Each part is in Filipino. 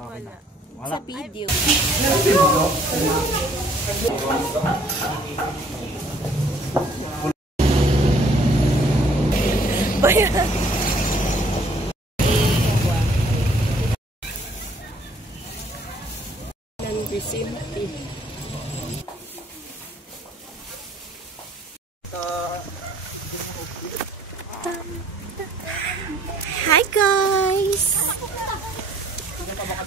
Wala. Wala. Sa video. Bayan. Nandisinte. Hi guys!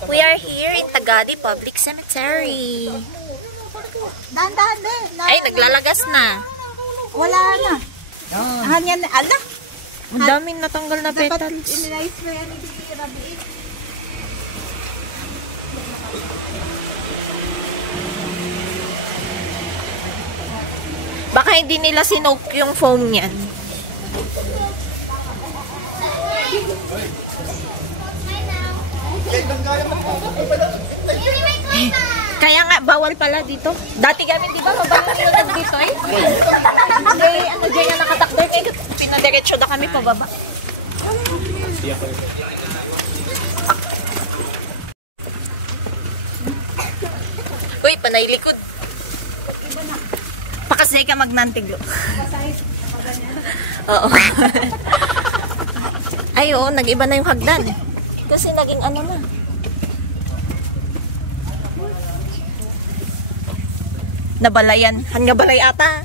We are here in Tagadi Public Cemetery. Dahan-dahan din. Ay, naglalagas na. Wala na. Hanyan na. Ala. Ang daming natanggal na petals. Inilize mo yan. Hindi rabiit. Baka hindi nila sinoke yung foam niyan. Kaya nga, bawal pala dito. Dati kami, di ba, mabawal yun dito eh. Hindi, ano dyan yung nakatakbo. Pinadiretso na kami pababa. Uy, panay likod. Pakasay ka magnantiglo. Oo. Ay, oo, nag-iba na yung hagdan. Kasi naging ano na. Nabalayan. Hanga balay ata.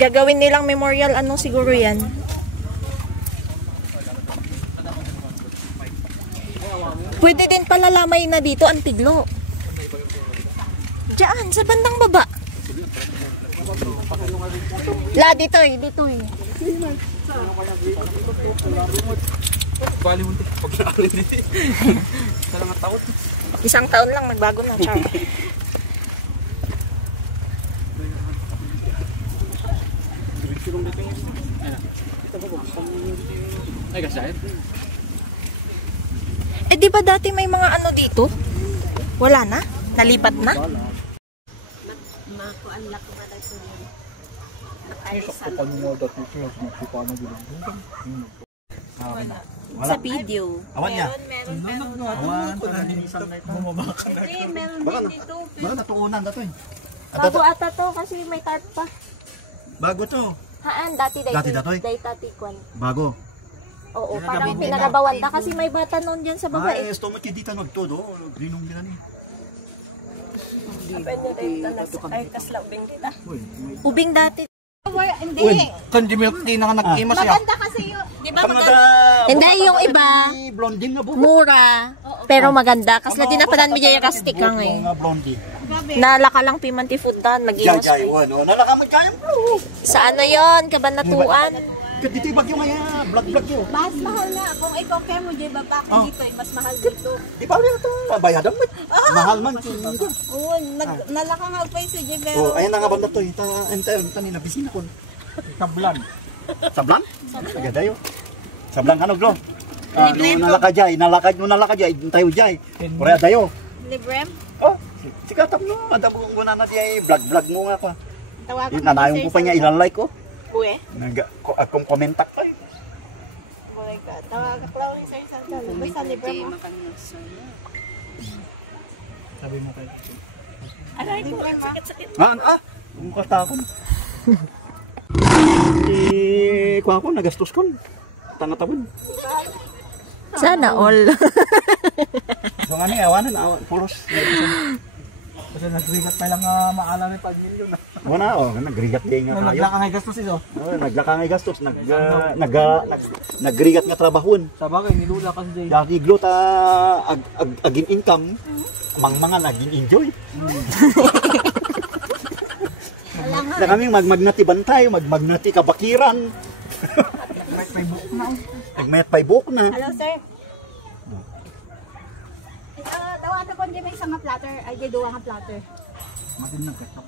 Gagawin nilang memorial, ano siguro yan. Pwede din pala lamay na dito ang tiglo. Diyan, sa bandang baba. La, dito eh, dito eh. Isang taon lang, nagbago na, char. Eh di ba dati may mga ano dito? Wala na? Nalipat na? Sa video. Awan niya. Meron din dito. Baka natuunan na to eh. Bago ata to kasi may tarp pa. Bago to. Haan, dati Dati datoy? Dati kwan. Bago. Oo, parang pinagabawan ta kasi may bata noon dyan sa baba eh. Ay, esto mo dito nagtodo. Grinong nila ni. Ubing dati. Hindi. Kandi milk tea na nag-imas siya. Maganda kasi yun. Di ba maganda? Hindi, yung iba, blonding na buhok. mura, pero maganda. Kasi na dinapadan mo dyan yung kastik ka ngayon. Mga blondie. Nalaka lang pimanti food doon, nag-iwas Jay, ko. ano, nalakamad kayo. Sa ano yon, Kabanatuan. Dito bagyo nga, vlog yun. Mas mahal nga. Kung ikaw kaya mo, di ba back dito, mas mahal dito. Di ba rin ito? Bayadan mo. Mahal man. Oo, nalaka nga pa yung sige, pero... Oh, ayan na nga banda to. Ito nila, bisina ko. Sablan. Sablan? Agadayo. Sablan ano, Glo? Nalakad jay, tayo jay. Pura dayo. Librem? Oh, sikatap no. Madabong ko na diay vlog mo nga pa. Tawagan Nanayong ko pa niya ilang like ko. Uwe? Akong komentak pa eh. Oh my God. Tawagan ko lang yung sa dalo. Basta librem mo. Sabi mo kayo. Aray ko, sakit-sakit. Ang katakon. Kuha ko, nagastos ko. Tangatawin. Sana all. So nga niya, awanan, pulos. Kasi nagrigat pa lang maala rin 5 million. Wala, nagrigat din nga tayo. Naglakang ay gastos ito. Naglakang ay gastos, nagrigat nga trabahon. Sa bagay, nilula kasi dyan. Dati glot, agin income, mga naging enjoy. Na kaming magmagnati bantay, magmagnati kabakiran. Nagmayat pay book na. Hello, sir. Dawato ko di may isang platter. Ay, di duwa nga platter. Matin nagkatok.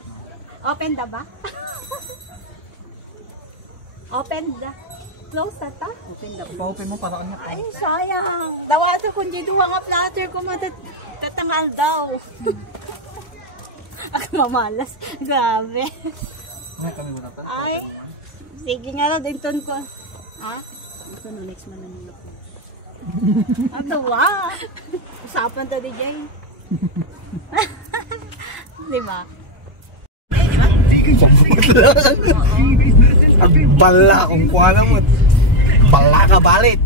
Open da ba? Open da. Close na ta? Open da. Pa-open mo para ano. Ay, sayang. Dawato ko di duwa nga platter. Tatangal daw. Ako mamalas. Grabe. May kami wala pa. Ay, sige nga lang, dinton ko. Ha? Ito no, next man na nila po. Ato, Usapan to di Jay. Di ba? Ang bala kung kuha na mo. Bala ka balit.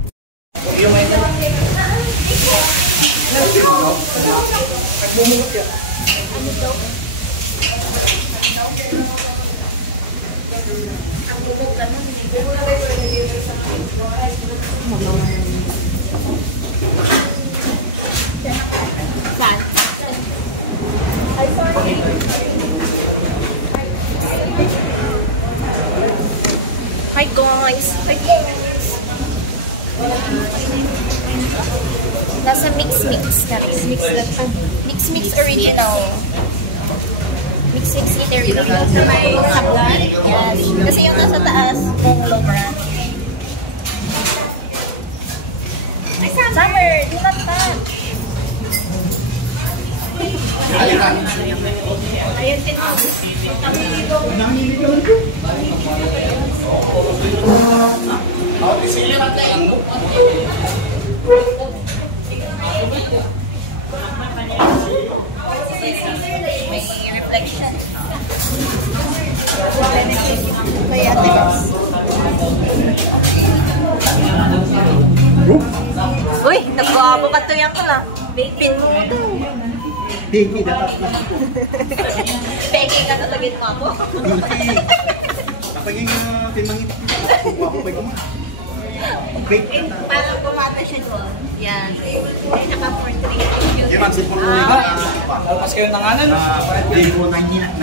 Hi guys! Hi guys! Nasa mix-mix na rin. Mix-mix original. Mix-mix original. Yes. Kasi yung nasa taas, Monglo brand. Summer, do not touch. Ayan din. May reflection. May attacks. Uy, nag-uabo ka to yan ka na. Pin mo ito. Peki ka na lagin mo ako. Kapag yung pinmangit, wapo pa yung Parang bumata siya doon. Yan. Ay, naka-portrait. Di man, sipon mo yung Alpas kayo ng anan. Vivo 99.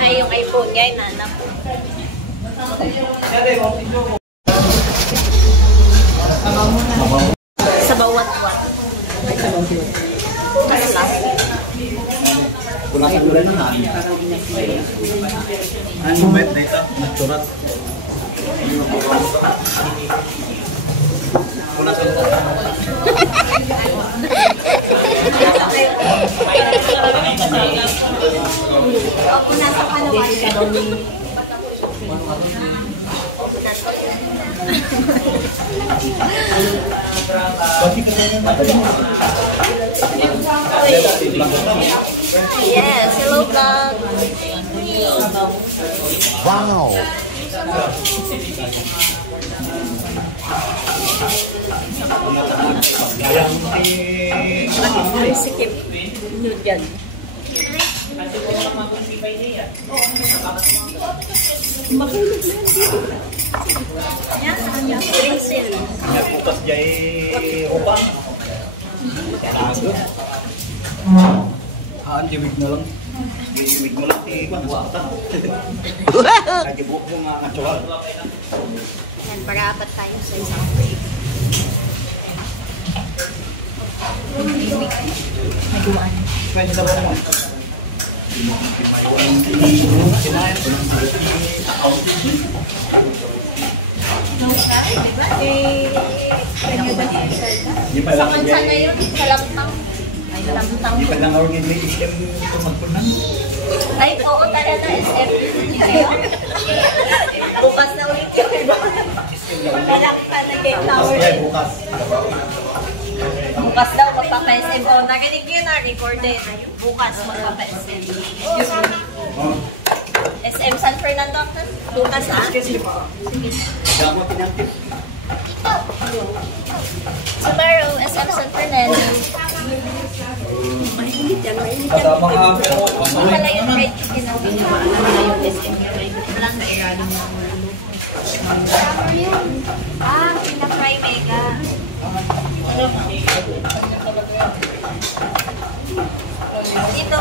Ay, yung iPhone niya, inanap. Sa bawat wat. Punasan ko rin na namin. Ang bed na ito, natural. Punasan ko. Ako nasa Palawan ka doon. Yes, hello vlog. Wow! Sikip. Nudian. Yan, Prinsil. Nagbukas jay upang. Kanago. Diwig na lang. Diwig mo lang iba. Kaya buhok mo nga natural. Yan, para apat tayo sa isang frame. Naguan. Pwede na ba mo? Di pa Sa lang kansa na yun, sa lamtang. Ay, lamtang. Di pa lang organization kumagpunan. Ay, oo, tara na, SM. Bukas na ulit yun. Walang panagay tower. Ay, bukas. Bukas daw, magpapa-SM. Oh, narinig yun na, recorded. Bukas, magpapa-SM. SM San Fernando. Bukas na. Gamo tinangkit. Tomorrow, SM San Fernando. Kasama ka. Yung pala yung fried chicken na pinamaalam na yung SM. Walang nairalim na pinafry mega. Dito.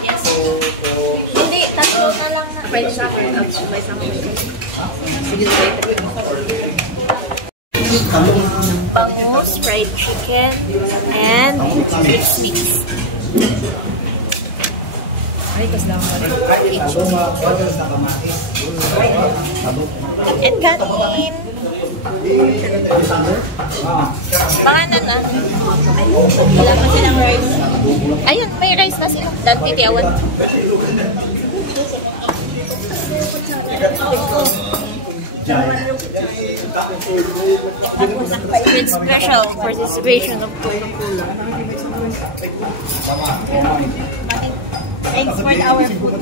Yes. Hindi, tatlo na lang na. Fried supper. May bangus, fried chicken, and mix. And kanin. Panganan na. Wala pa silang rice. Ayun, may rice na sila. Dati tiyawan. Special participation of Coca-Cola. Thanks for our food.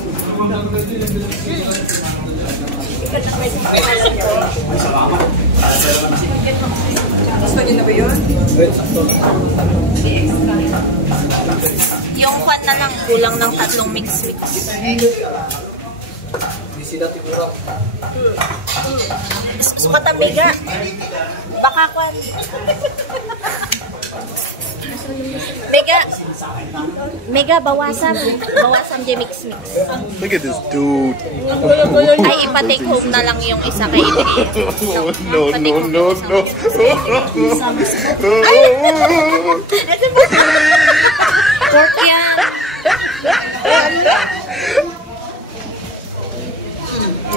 Gusto niyo na ba yun? Yung pan na lang, kulang ng 3 mix-mix. Gusto ko tamiga. Baka kwan. Mega, bawasan. Bawasan di mix-mix. Look at this dude. Ay, ipa-take home na lang yung isa kay Adrian. No, no, no, no. Pork yan.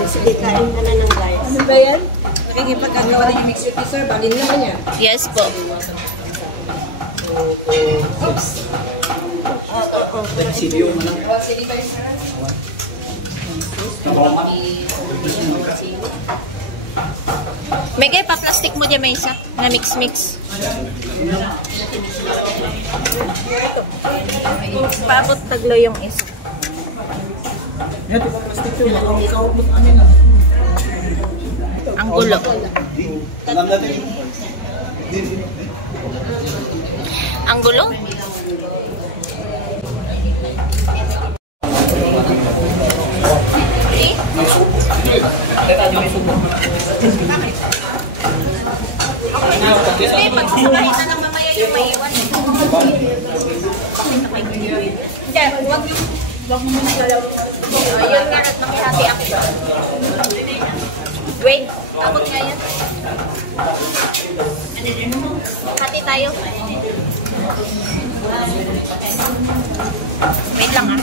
Sige, kain ka na ng guys. Ano ba yan? Nakikipag-agawa na yung mix with sir. Balin naman yan. Yes po. Mega, pa-plastic mo dyan may isa na mix-mix. Paabot taglo yung isa. Yan, ito plastic yun. Nakaukot amin lang. Ang gulo. Ang gulo? Eh? Hindi, pag-suray na lang mamaya yung may iwan. Hindi, huwag yung... Ayun nga, at makihati ako. Wait, abot nga yan. Hati tayo. Wait lang ah.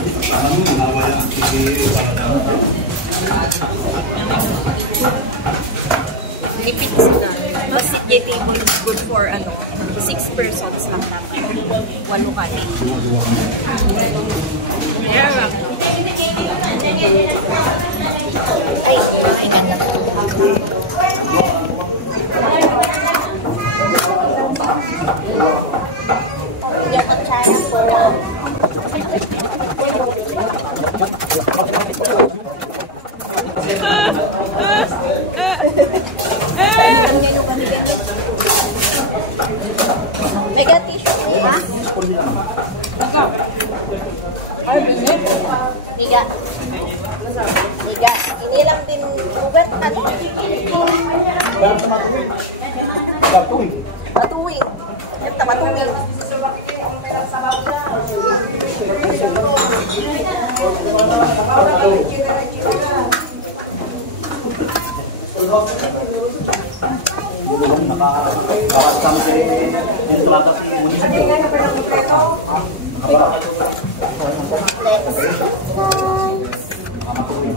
Lipid sila. Basit yung table is good for 6 persons lang naman. 8 kali. Yeah. Ay, ay ganda. Yung kutsara po. Mega tissue, ha? Tiga. Tiga. Ini lang din ugat, ano? Matuwing. Ito, matuwing.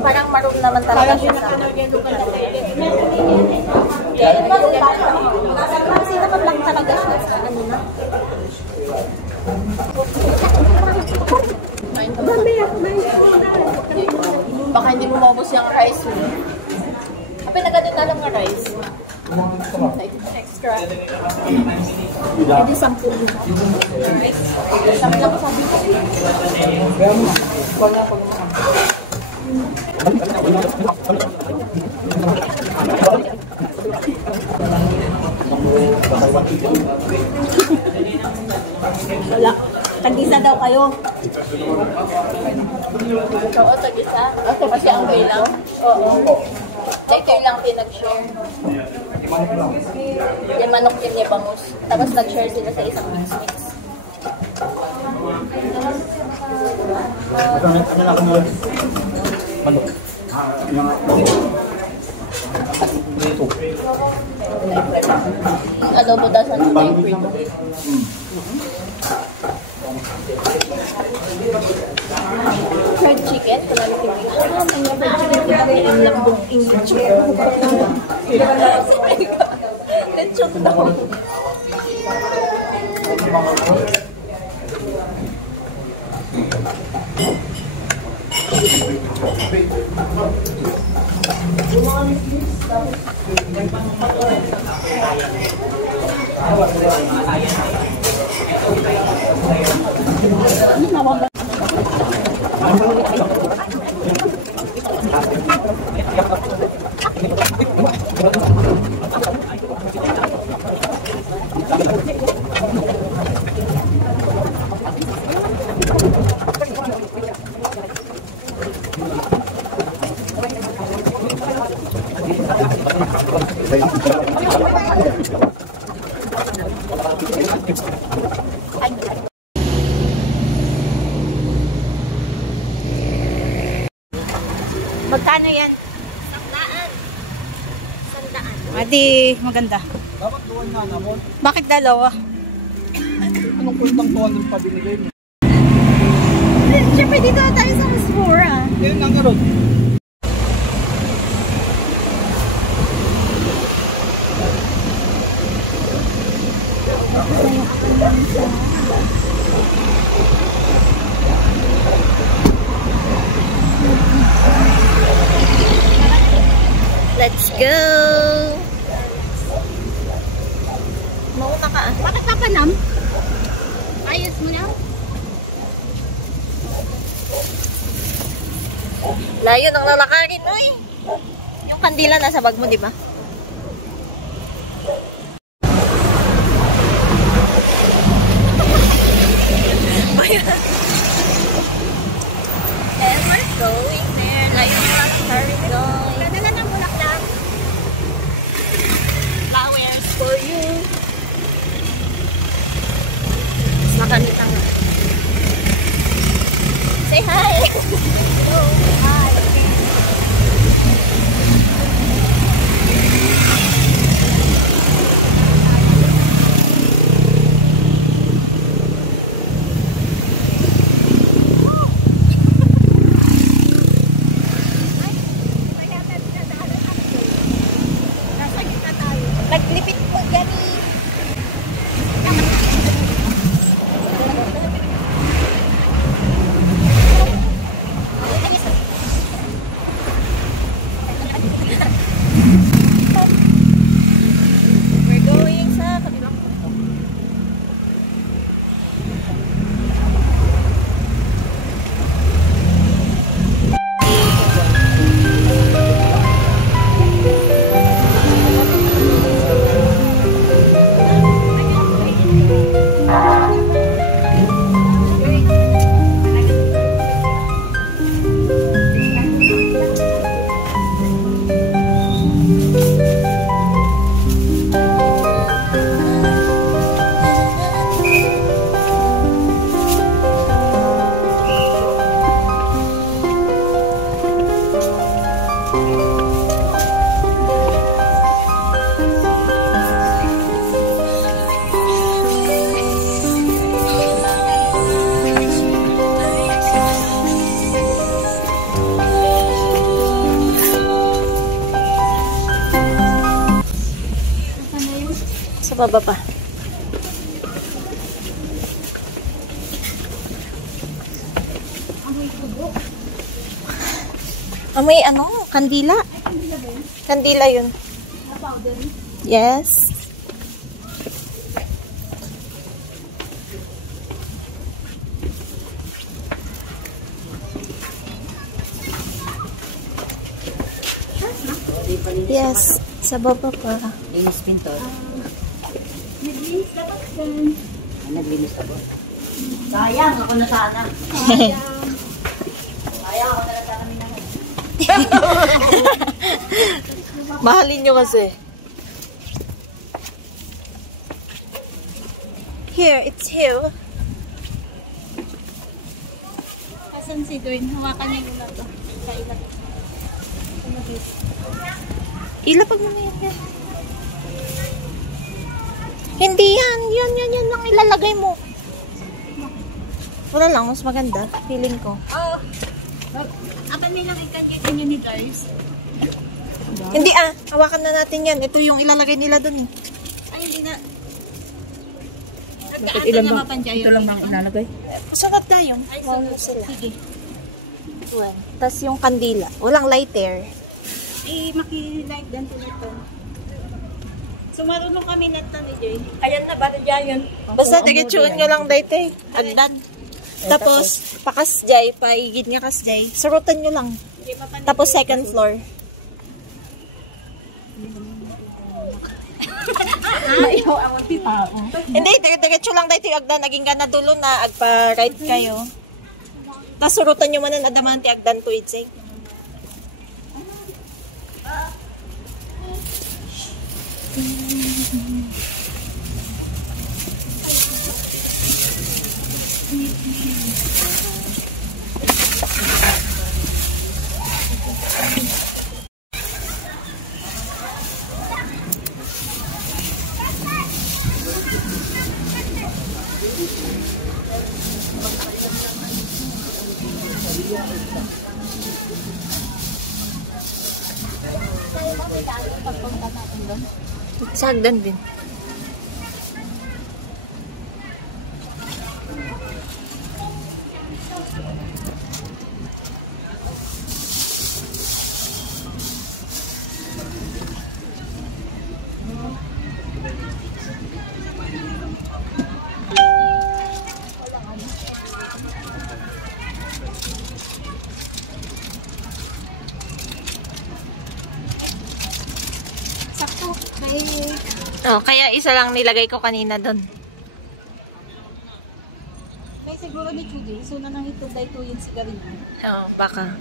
Parang maroon naman talaga siya sa... Kasi naman lang talaga siya sa ano na. Baka hindi mo maubos yung rice mo. Kapag nagalit na lang ng rice. Extra. Hindi 10. 10 lang sabi ko. Wala. Tag-isa daw kayo. Oo, tag-isa. Kasi ang bilang. Oo. Kayo lang din nag-share. Yung manok din niya bangus. Tapos nag-share sila sa isang mix-mix. Ano na ako mo? Manok. Ito. Adobo dasan ng prito. Fried chicken? Kulami tingin. May fried chicken. Ang lambong English. Lechon daw. Magkano yan? 100. Adi, maganda. Dapat doon nga naman. Bakit dalawa? Anong kultang tuwan yung pabinigay niya? Siyempre dito na tayo sa mas mura. Yun nga nga ron. Let's go! Mauna ka. Bakit papanam? Ayos mo na? Layo ng lalakarin mo eh. Yung kandila nasa bag mo, di ba? And we're going there. Layo ng lalakarin going. Nadala ng bulaklak. Flowers for you. Mas makamit ang say hi! Hello! Hi! Naglipit po gani. We're going sa kabilang. Sa baba pa. Amoy ano? Kandila. Kandila yun. Yes. Yes. Sa baba pa. Linis pintor. Naglinis ako. Sayang ako na sana. Sayang ako na sana minahal. Mahalin nyo kasi. Here, it's here. Asan si Dwayne? Hawakan niya yung lato. Sa ilat. Ilapag mo na yan. Hindi yan. Yan lang ilalagay mo. Wala lang. Mas maganda. Feeling ko. Oh. Apa nilang ikanyan ni guys? Hindi hawakan na natin yan. Ito yung ilalagay nila dun eh. Ay, hindi na. Ilan ba? Ito lang bang inalagay? Masarap tayo. Wow sila. Sige. Tapos yung kandila. Walang lighter. Maki-like dan tulitan. So, marunong kami natan ni Jay. Ayan na, bata dyan yun. Basta diretsuhan nyo lang dito eh. Agdan. Tapos, pakas Jay, paigid nga kas Jay. Surutan nyo lang. Tapos, second floor. Hindi, diretso lang dito yung agdan. Naging ka na dulo na, agpa-right kayo. Tapos, surutan nyo man na nadaman ti agdan to Jay. Sa hagdan din. Oh, kaya isa lang nilagay ko kanina doon. May siguro ni Judy. So, nanahitod dahil 2 yung sigarilyo. Oo, baka.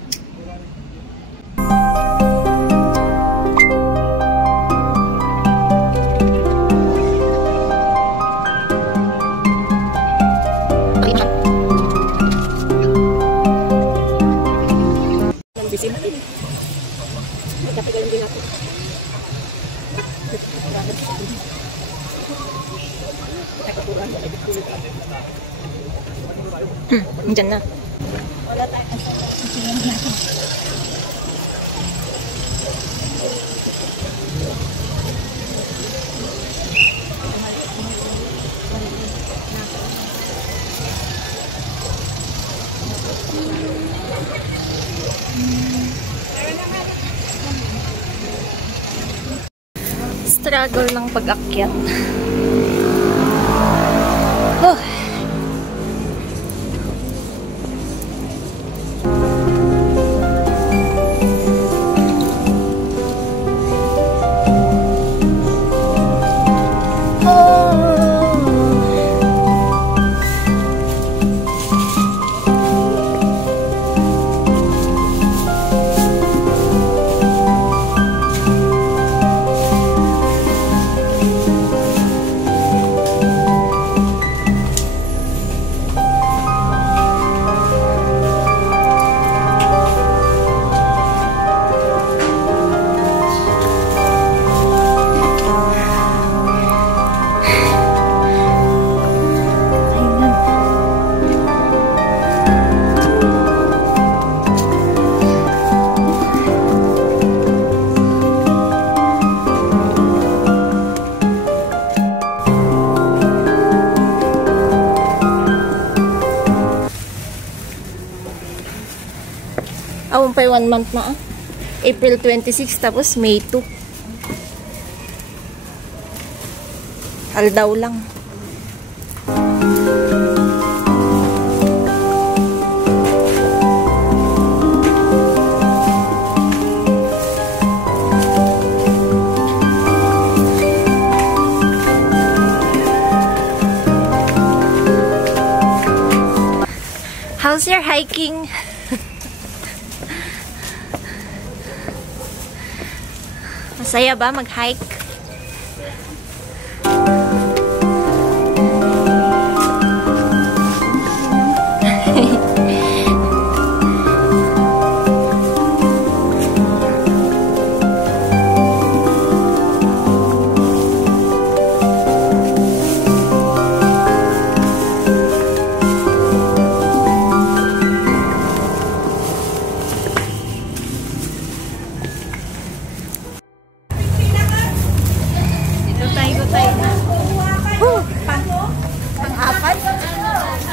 Diyan na. Wala tayo. Struggle ng pag-akyat. Oh. Awon pa 1 month na ah. April 26 tapos May 2. Aldaw lang. How's your hiking? Masaya ba mag-hike?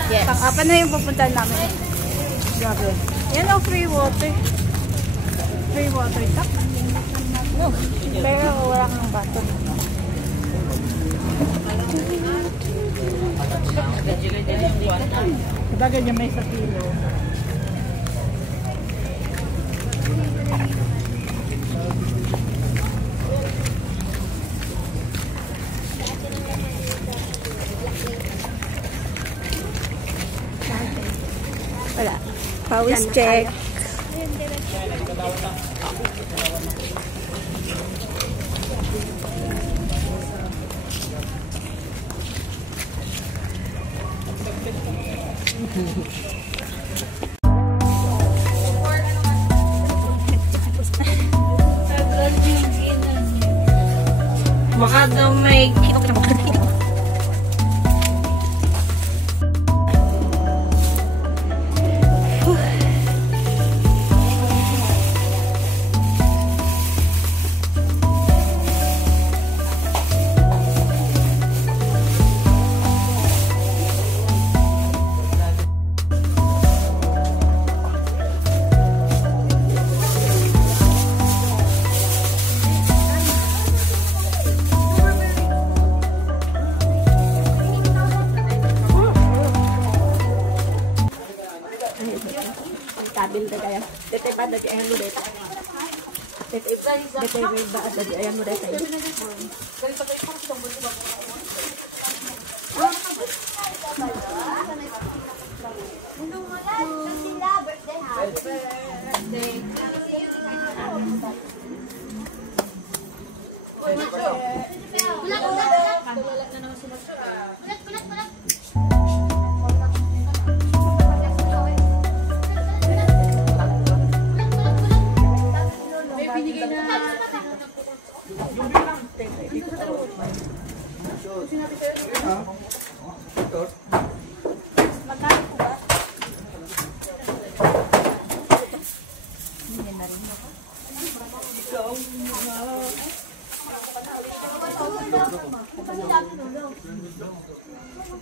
Yes. Pang-apat na yung pupuntahan namin. Grabe. Yan ang free water. may water tap? No. Pero wala kang bato. Sabagay niya may sa kilo. Wala. Pawis check. Baka daw may... Kabil na kaya. Dete ba dati ayan mo dito. Dete ba dati ayan mo dito.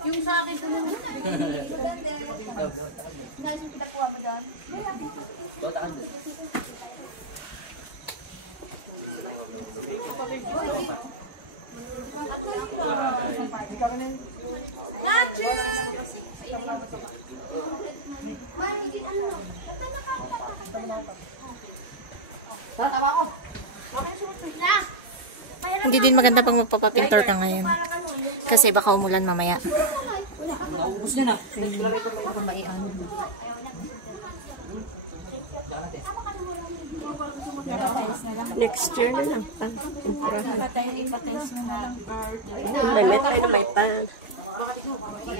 Yung sa akin doon. Nais yung pinakuha mo doon? Hindi din maganda pag magpapapintor ka ngayon. Kasi baka umulan mamaya. Next year na lang. Limit tayo na may pan.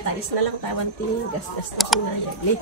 Talis na lang tawan gastos na sinayag.